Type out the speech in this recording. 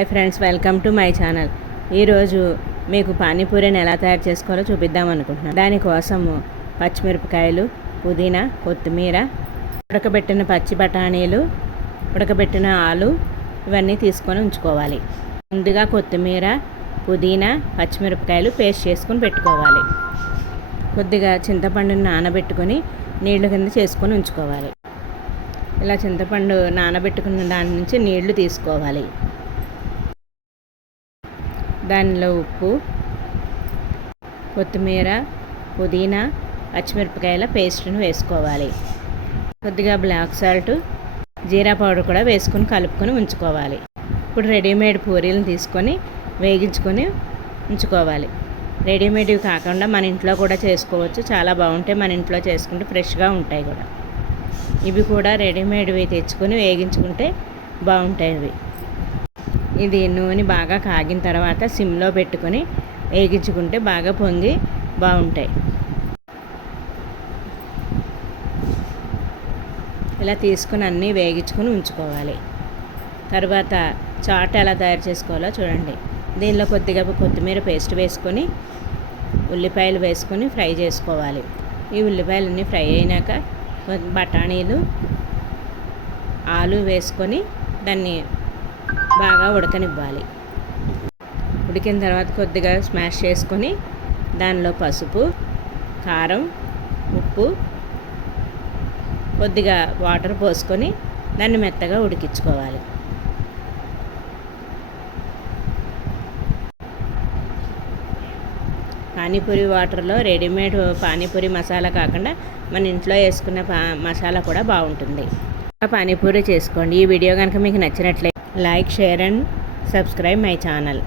Hi friends, welcome to my channel. ఈరోజు మీకు పానీపూరిని ఎలా తయారు చేసుకోవాలో చూపిద్దాం అనుకుంటున్నాను. దానికోసము పచ్చిమిరపకాయలు, పుదీనా, కొత్తిమీర, ఉడకబెట్టిన పచ్చి బఠానీలు, ఉడకబెట్టిన ఆలు ఇవన్నీ తీసుకొని ఉంచుకోవాలి. ముందుగా కొత్తిమీర, పుదీనా, పచ్చిమిరపకాయలు పేస్ట్ చేసుకొని పెట్టుకోవాలి. కొద్దిగా చింతపండుని నానబెట్టుకొని నీళ్లు కింద చేసుకొని ఉంచుకోవాలి. ఇలా చింతపండు నానబెట్టుకున్న దాని నుంచి నీళ్లు తీసుకోవాలి. దానిలో ఉప్పు, కొత్తిమీర, పుదీనా, పచ్చిమిరపకాయల పేస్ట్ను వేసుకోవాలి. కొద్దిగా బ్లాక్ సాల్ట్, జీరా పౌడర్ కూడా వేసుకొని కలుపుకొని ఉంచుకోవాలి. ఇప్పుడు రెడీమేడ్ పూరీలను తీసుకొని వేగించుకొని ఉంచుకోవాలి. రెడీమేడ్వి కాకుండా మన ఇంట్లో కూడా చేసుకోవచ్చు. చాలా బాగుంటాయి. మన ఇంట్లో చేసుకుంటే ఫ్రెష్గా ఉంటాయి కూడా. ఇవి కూడా రెడీమేడ్వి తెచ్చుకొని వేగించుకుంటే బాగుంటాయి. ఇది నూనె బాగా కాగిన తర్వాత సిమ్లో పెట్టుకొని వేగించుకుంటే బాగా పొంగి బాగుంటాయి. ఇలా తీసుకుని అన్నీ వేగించుకొని ఉంచుకోవాలి. తర్వాత చాట్ ఎలా తయారు చేసుకోవాలో చూడండి. దీనిలో కొద్దిగా కొత్తిమీర పేస్ట్ వేసుకొని ఉల్లిపాయలు వేసుకొని ఫ్రై చేసుకోవాలి. ఈ ఉల్లిపాయలన్నీ ఫ్రై అయినాక బఠానీలు, ఆలు వేసుకొని దాన్ని బాగా ఉడకనివ్వాలి. ఉడికిన తర్వాత కొద్దిగా స్మాష్ చేసుకొని దానిలో పసుపు, కారం, ఉప్పు, కొద్దిగా వాటర్ పోసుకొని దాన్ని మెత్తగా ఉడికించుకోవాలి. పానీపూరి వాటర్లో రెడీమేడ్ పానీపూరి మసాలా కాకుండా మన ఇంట్లో వేసుకున్న మసాలా కూడా బాగుంటుంది. పానీపూరి చేసుకోండి. ఈ వీడియో కనుక మీకు నచ్చినట్లయితే like, share and subscribe my channel.